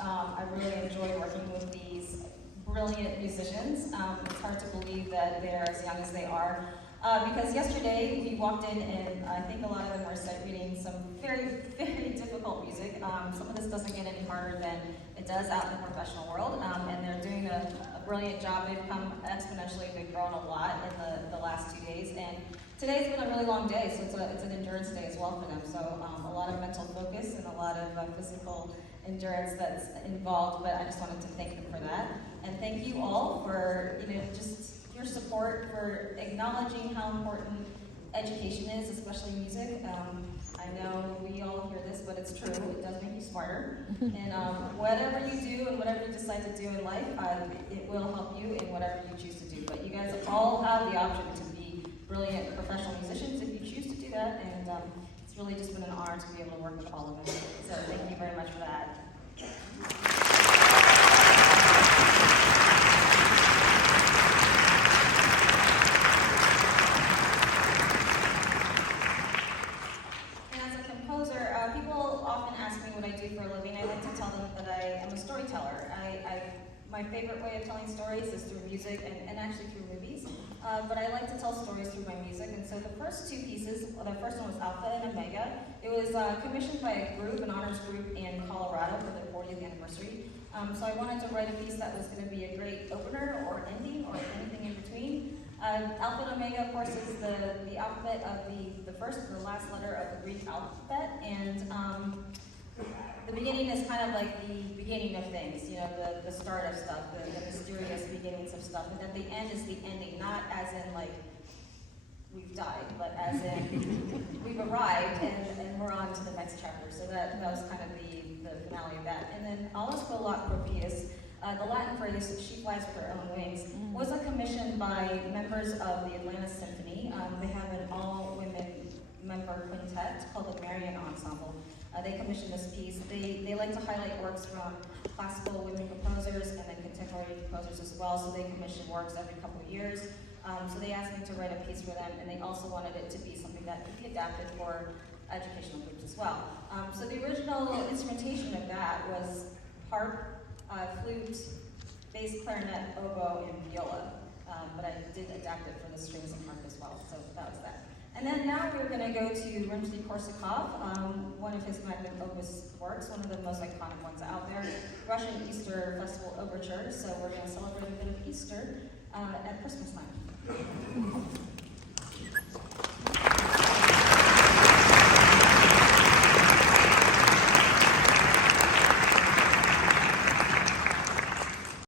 I really enjoy working with these brilliant musicians. It's hard to believe that they're as young as they are. Because yesterday we walked in and I think a lot of them were sight reading some very, very difficult music. Some of this doesn't get any harder than it does out in the professional world, and they're doing a brilliant job. They've come exponentially, they've grown a lot in the last 2 days, and today's been a really long day, so it's an endurance day as well for them. So a lot of mental focus and a lot of physical endurance that's involved, but I just wanted to thank them for that. And thank you all for just your support, for acknowledging how important education is, especially music. I know we all hear this, but it's true. It does make you smarter. And whatever you do and whatever you decide to do in life, it will help you in whatever you choose to do. But you guys all have the option to be brilliant professional musicians if you choose to do that. And it's really just been an honor to be able to work with all of them. So thank you very much for that. People often ask me what I do for a living. I like to tell them that I am a storyteller. My favorite way of telling stories is through music and actually through movies. But I like to tell stories through my music. And so the first two pieces, the first one was Alpha and Omega. It was commissioned by a group, an honors group in Colorado for the 40th anniversary. So I wanted to write a piece that was going to be a great opener or ending or anything in between. Alpha and Omega, of course, is the alphabet of the first and the last letter of the Greek alphabet, and the beginning is kind of like the beginning of things, the start of stuff, the mysterious beginnings of stuff, and then the end is the ending, not as in like we've died, but as in we've arrived and we're on to the next chapter. So that was kind of the finale of that. And then Allus Quo Lot Propius, the Latin phrase, she flies with her own wings, was a commission by members of the Atlanta Symphony. They have an all-women member quintet called the Marian Ensemble. They commissioned this piece. They like to highlight works from classical women composers and then contemporary composers as well, so they commission works every couple of years. So they asked me to write a piece for them, and they also wanted it to be something that could be adapted for educational groups as well. So the original instrumentation of that was harp, flute, bass, clarinet, oboe, and viola. But I did adapt it for the strings and harp as well, so that was that. And then now we're going to go to Rimsky-Korsakov, one of his magnum opus works, one of the most iconic ones out there, Russian Easter Festival Overture. So we're going to celebrate a bit of Easter at Christmas time.